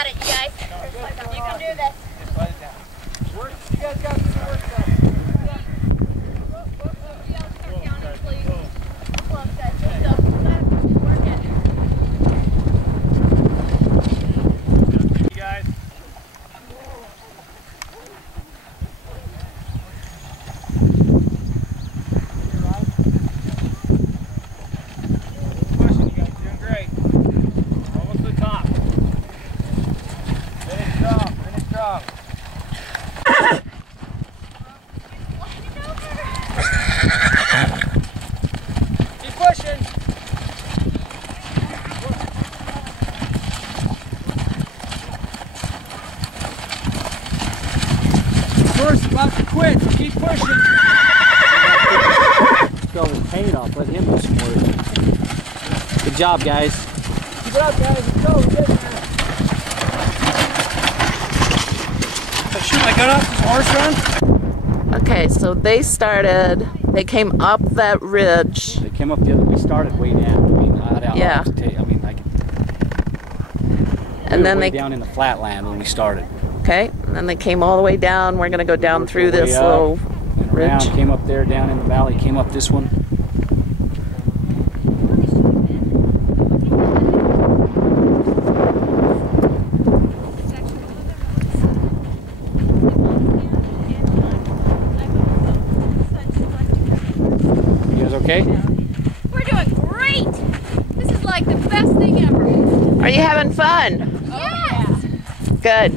got it, you guys. You can do this. Just let it down. Work. You guys got to do the work stuff. First, about to quit. Keep pushing. Throw the paint off. Let him do some work. Good job, guys. Keep it up, guys. Let's go. We're getting there. Shoot my gun off this horse run. Okay, so they came up that ridge. They came up the other. We started way down. I mean, Yeah. And then they down in the flatland when we started. Okay, and then they came all the way down. We're gonna go down through this little ridge. Came up there, down in the valley. Came up this one. You guys okay? We're doing great. This is like the best thing ever. Are you having fun? Yes. Good.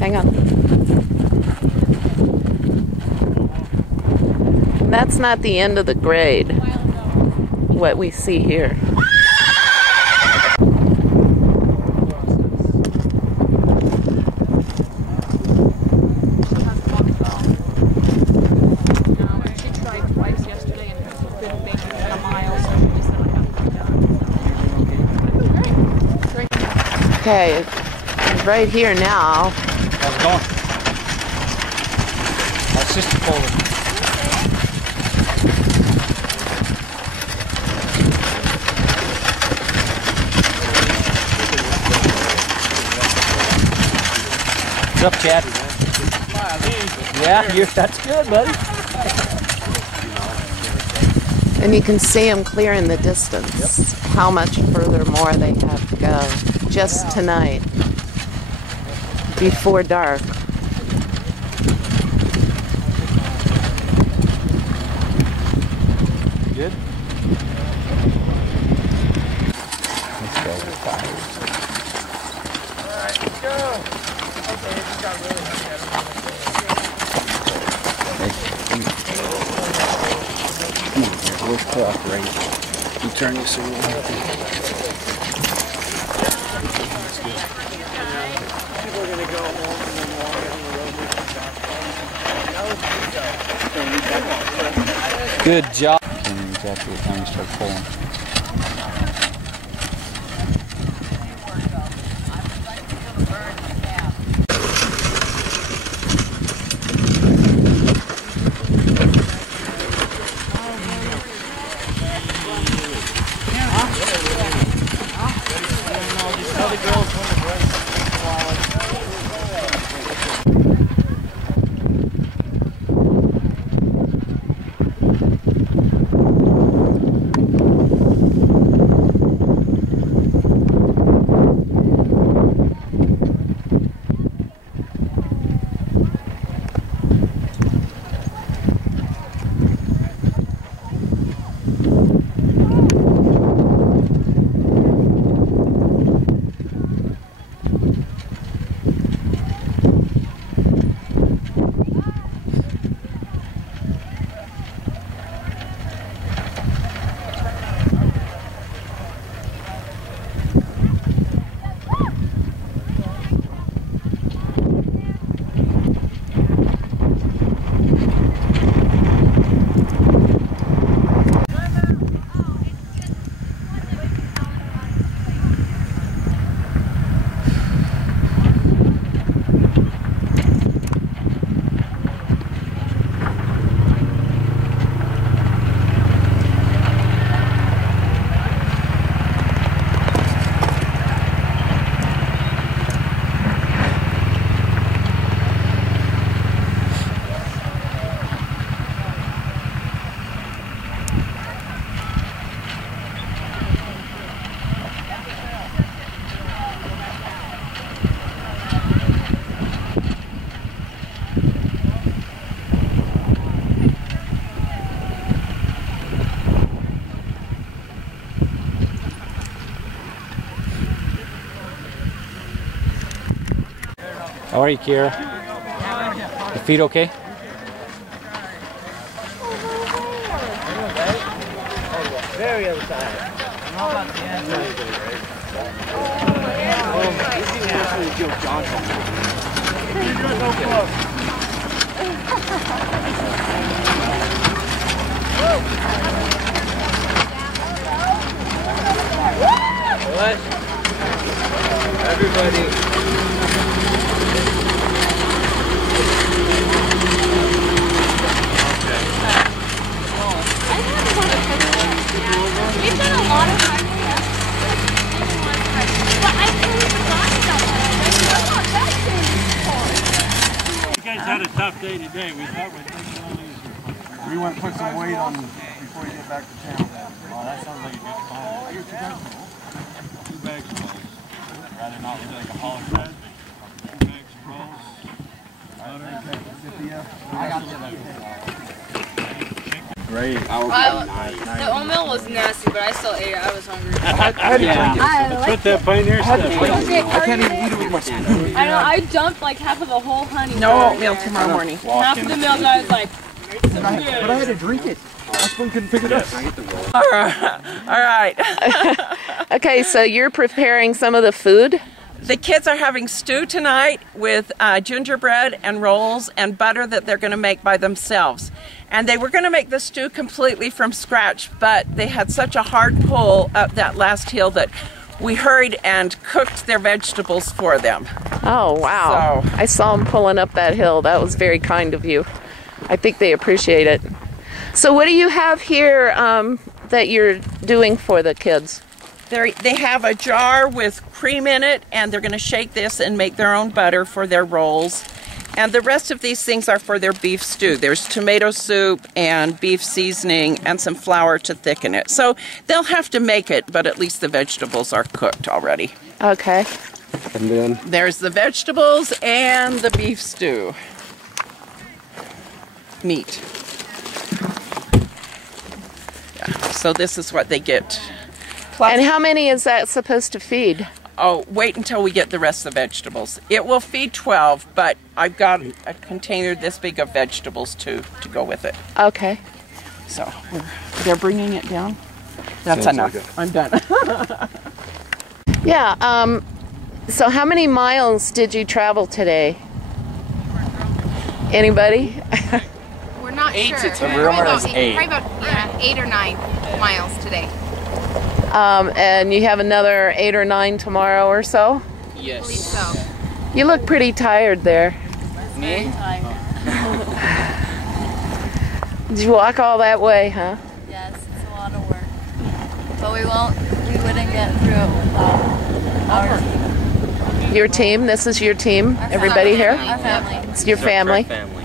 Hang on. And that's not the end of the grade, what we see here. Okay, right here now. How's it going? My sister pulled it. What's up, Chad? Yeah, that's good, buddy. And you can see them clear in the distance. Yep. How much further more they have to go just tonight, before dark. Good? Let's go. Alright, let's go. Okay, it just got really heavy. We'll cooperate. You turn this around. We're going to go home and then walk down the road. Good job. And exactly what time you start pulling. How are you, Kira? Your feet okay? Very other side. How about the end? Joe Johnson. What? Everybody. We've done a lot of practice. But I totally forgot about that. Not that soon. You guys had a tough day today. We thought we'd take it on easy. We want to put some weight on before you get back to town. Oh, that sounds like a good plan. I get 2 bags. 2 bags of rolls. Rather not do like a hollow bread. 2 bags of rolls. I got you. Great. The oatmeal was nasty, but I still ate it. I was hungry. Put that pioneer stuff. I can't even eat it with my spoon. I know. I dumped like half of the whole honey. No oatmeal tomorrow morning. Half of the milk. I was like, But I had to drink it. My spoon couldn't pick it up. All right. Okay, so you're preparing some of the food? The kids are having stew tonight with gingerbread and rolls and butter that they're going to make by themselves. And they were going to make the stew completely from scratch, but they had such a hard pull up that last hill that we hurried and cooked their vegetables for them. Oh, wow. So- I saw them pulling up that hill. That was very kind of you. I think they appreciate it. So what do you have here that you're doing for the kids? They have a jar with cream in it, and they're going to shake this and make their own butter for their rolls. And the rest of these things are for their beef stew. There's tomato soup and beef seasoning and some flour to thicken it. So they'll have to make it, but at least the vegetables are cooked already. Okay. And then There's the vegetables and the beef stew. Meat. Yeah, so this is what they get. Plus, And how many is that supposed to feed? oh, wait until we get the rest of the vegetables. It will feed 12, but I've got a container this big of vegetables too to go with it. Okay. So they're bringing it down. That's enough. I'm done. Yeah, so how many miles did you travel today? Anybody? we're not sure. rumor is 8. Probably about 8 or 9 miles today. And you have another 8 or 9 tomorrow or so? I believe so. You look pretty tired there. Very tired. Did you walk all that way, huh? Yes, it's a lot of work. But we wouldn't get through it without our team. Your team? This is your team? Everybody here? Our family. It's your family? Family.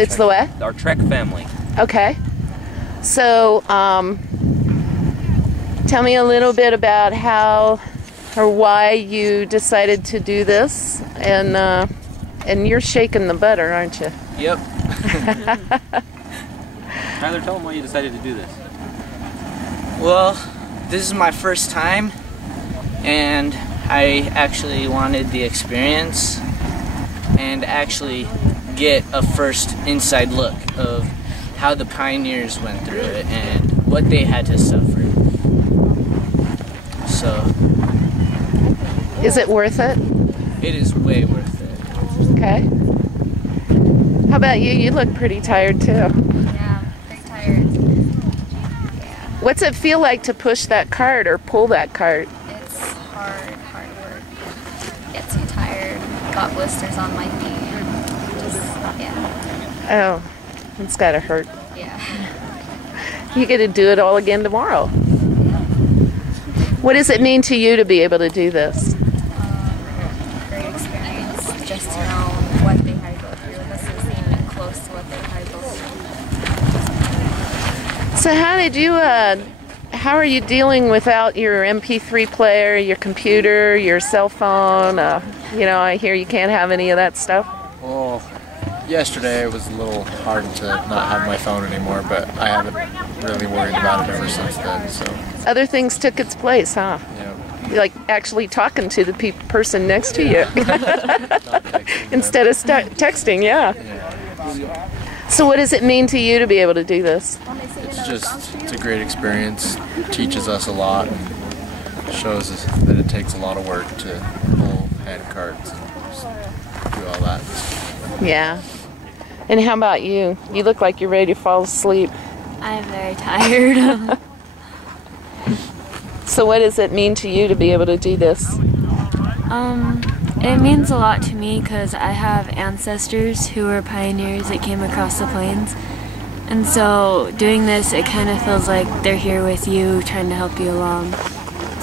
It's the what? Our Trek family. Okay. So, tell me a little bit about how or why you decided to do this, and you're shaking the butter, aren't you? Yep. Tyler, tell them why you decided to do this. Well, this is my first time, and I actually wanted the experience and actually get a first inside look of how the pioneers went through it and what they had to suffer. So, Is it worth it? it is way worth it. Okay. How about you? You look pretty tired too. Yeah, pretty tired. What's it feel like to push that cart or pull that cart? It's hard work. Get too tired. Got blisters on my feet. Just, yeah. Oh, it's gotta hurt. Yeah. You get to do it all again tomorrow. What does it mean to you to be able to do this? Great experience. Just to know what they had to go through. This is even close to what they had to go through. So how are you dealing without your MP3 player, your computer, your cell phone? I hear you can't have any of that stuff. well, yesterday it was a little hard to not have my phone anymore, but I haven't really worried about it ever since then. So, Other things took its place, huh? yeah. like actually talking to the person next to you instead of texting. Yeah. So what does it mean to you to be able to do this? It's a great experience. It teaches us a lot and shows us that it takes a lot of work to pull hand carts and just do all that. Yeah. And how about you? You look like you're ready to fall asleep. I'm very tired. So what does it mean to you to be able to do this? It means a lot to me because I have ancestors who were pioneers that came across the plains. And so doing this, it kind of feels like they're here with you, trying to help you along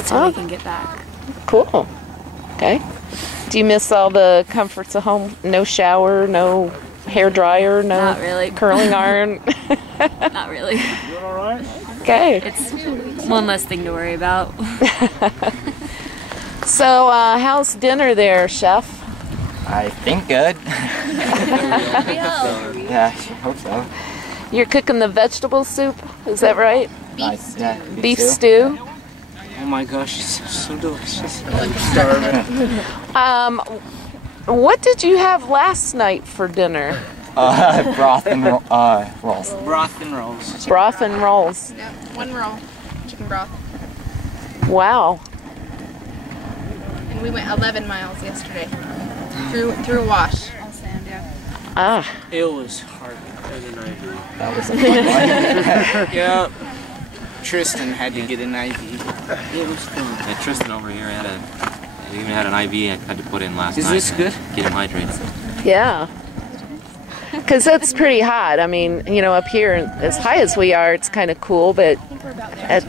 so we can get back. Cool. Okay. Do you miss all the comforts of home? No shower, no hair dryer, no Not really. curling iron? Not really. Doing all right? Okay. It's one less thing to worry about. So, how's dinner there, Chef? I think good. Yeah, I hope so. You're cooking the vegetable soup, is that right? Nice. Yeah, Beef stew? Oh my gosh, it's so delicious. What did you have last night for dinner? Broth and rolls. Broth and rolls. Broth and rolls. Yeah, one roll. Chicken broth. Wow. And we went 11 miles yesterday. Through a wash. All sand, yeah. Ah. It was hard. That was a fun one. Yeah. Tristan had to get an IV. It was fun. Yeah, Tristan over here he even had an IV I had to put in last night. Is this good? Keep him hydrated. Yeah. Because that's pretty hot. I mean, you know, up here, as high as we are, it's kind of cool, but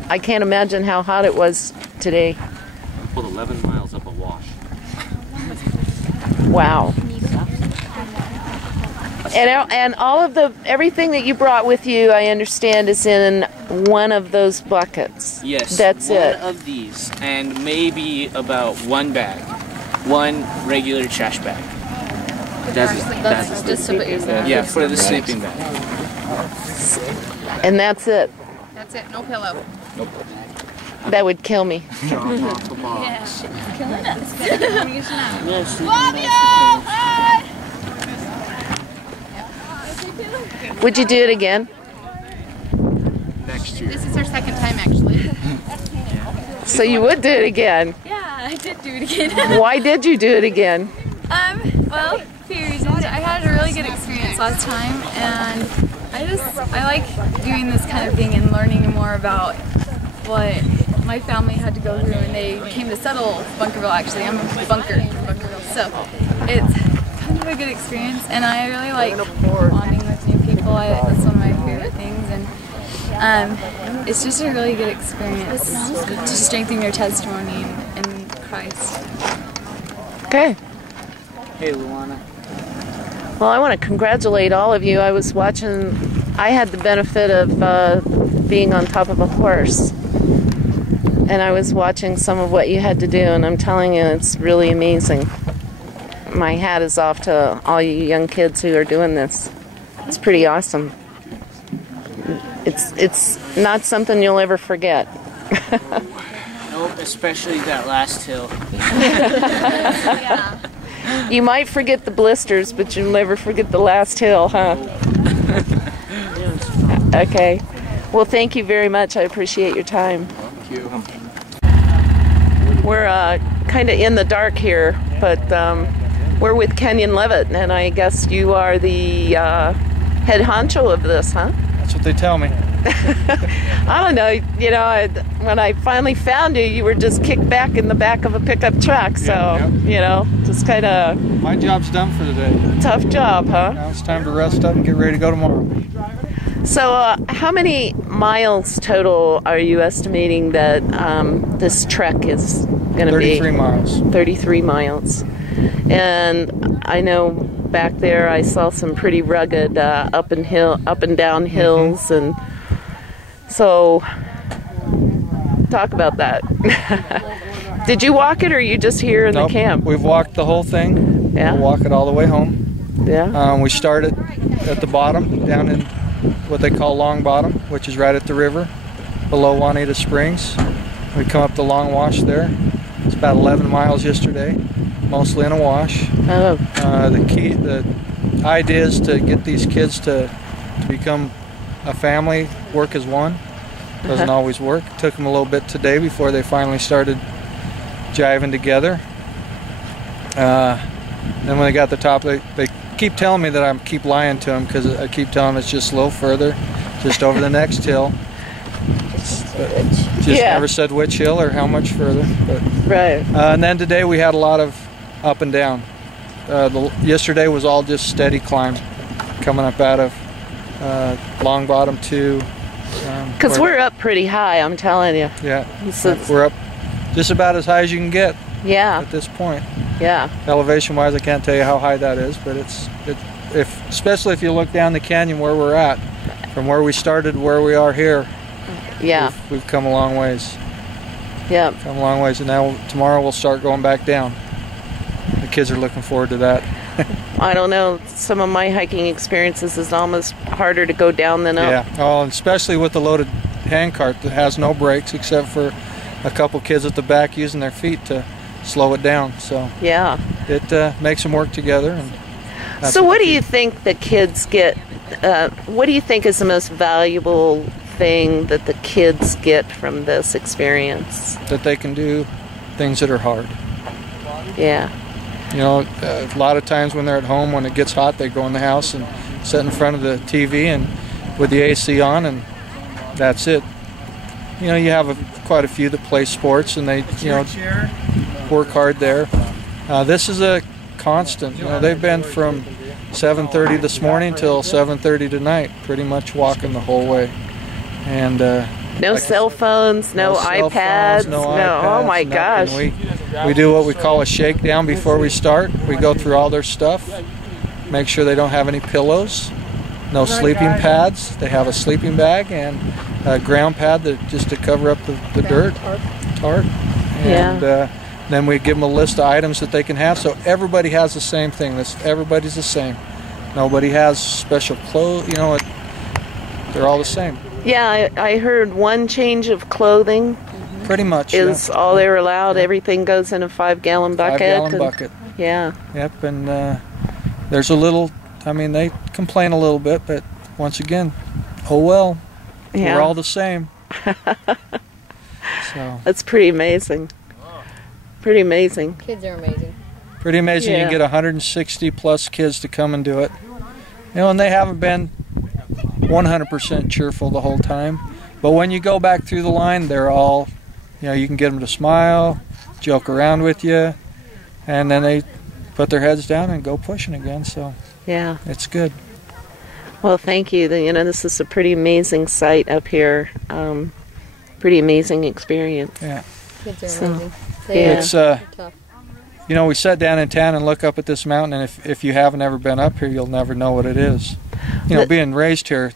I can't imagine how hot it was today. I pulled 11 miles up a wash. Wow. And all of everything that you brought with you, I understand, is in one of those buckets. Yes. That's it. One of these, and maybe about one bag. One regular trash bag. That's just to put your stuff. Yeah, for the sleeping bag. And that's it. That's it. No pillow. Nope. That would kill me. Killing us. Yes. Would you do it again? Next year. This is our second time, actually. So you would do it again? Yeah, I did do it again. Why did you do it again? Well, a few reasons. I had a really good experience last time, and I like doing this kind of thing and learning more about what my family had to go through when they came to settle Bunkerville. Actually, I'm a bunker from Bunkerville, so it's kind of a good experience, and I really like bonding with new people. That's one of my favorite things, and it's just a really good experience to strengthen your testimony in Christ. Okay. Hey, Luana. Well, I want to congratulate all of you. I was watching, I had the benefit of being on top of a horse. And I was watching some of what you had to do, and I'm telling you, it's really amazing. My hat is off to all you young kids who are doing this. It's pretty awesome. It's not something you'll ever forget. Nope, especially that last hill. Yeah. You might forget the blisters, but you'll never forget the last hill, huh? Okay. Well, thank you very much. I appreciate your time. Thank you. We're kind of in the dark here, but we're with Kenyon Levitt, and I guess you are the head honcho of this, huh? That's what they tell me. I don't know. You know, when I finally found you, you were just kicked back in the back of a pickup truck. So, Yep. you know, just kind of My job's done for the day. tough job, huh? Now it's time to rest up and get ready to go tomorrow. So, how many miles total are you estimating that this trek is going to be? 33 miles. 33 miles. And I know back there I saw some pretty rugged up and down hills, and so talk about that. Did you walk it, or are you just here in Nope, the camp? We've walked the whole thing. Yeah. We'll walk it all the way home. Yeah. We started at the bottom, down in what they call Long Bottom, which is right at the river, below Juanita Springs. We come up the Long Wash there, about 11 miles yesterday, mostly in a wash. Oh. The idea is to get these kids to become a family, work as one. Doesn't always work. Took them a little bit today before they finally started jiving together. Then when they got to the top, they keep telling me that I keep lying to them because I keep telling them it's just a little further, just over the next hill. Just never said which hill or how much further. But, right. And then today we had a lot of up and down. Yesterday was all just steady climb, coming up out of Long Bottom to. Because we're up pretty high, I'm telling you. Yeah. We're up just about as high as you can get. Yeah. At this point. Yeah. Elevation-wise, I can't tell you how high that is, but especially if you look down the canyon where we're at, from where we started to where we are here. Yeah. We've come a long ways. Yeah. Come a long ways, and now tomorrow we'll start going back down. The kids are looking forward to that. I don't know. Some of my hiking experiences is almost harder to go down than up. Yeah. Oh, and especially with the loaded handcart that has no brakes except for a couple kids at the back using their feet to slow it down. So yeah, it makes them work together. And so what do you think the kids get? What do you think is the most valuable thing that the kids get from this experience? That they can do things that are hard. Yeah. You know, a lot of times when they're at home, when it gets hot, they go in the house and sit in front of the TV and with the AC on, and that's it. You know, you have quite a few that play sports, and they, work hard there. This is a constant. You know, they've been from 7:30 this morning till 7:30 tonight, pretty much walking the whole way. And no cell phones, no iPads, no. Oh my gosh. We do what we call a shakedown before we start. We go through all their stuff, make sure they don't have any pillows, no sleeping pads. They have a sleeping bag and a ground pad just to cover up the dirt, tarp. And then we give them a list of items that they can have. So everybody has the same thing. Everybody's the same. Nobody has special clothes. You know, they're all the same. Yeah, I heard one change of clothing. Pretty much is all they're allowed. Everything goes in a 5-gallon bucket. 5-gallon bucket. Yeah. Yep, and there's a little. I mean, they complain a little bit, but once again, oh well. Yeah. We're all the same. So that's pretty amazing. Pretty amazing. Kids are amazing. Pretty amazing. You can get 160 plus kids to come and do it. You know, and they haven't been 100% cheerful the whole time. But when you go back through the line, they're all, you can get them to smile, joke around with you, and then they put their heads down and go pushing again. So yeah, it's good. Well, thank you. This is a pretty amazing site up here. Pretty amazing experience. Yeah. Kids are amazing. It's tough. We sat down in town and look up at this mountain, and if you haven't ever been up here, you'll never know what it is. Being raised here,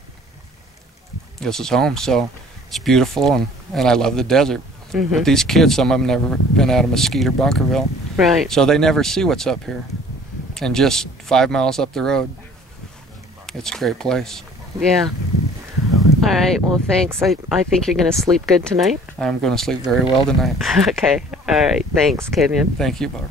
this is home, so it's beautiful, and I love the desert. Mm-hmm. But these kids, some of them never been out of Mesquite or Bunkerville. Right. So they never see what's up here. And just 5 miles up the road, it's a great place. Yeah. All right. Well, thanks. I think you're going to sleep good tonight. I'm going to sleep very well tonight. Okay. All right. Thanks, Kenyon. Thank you, Barb.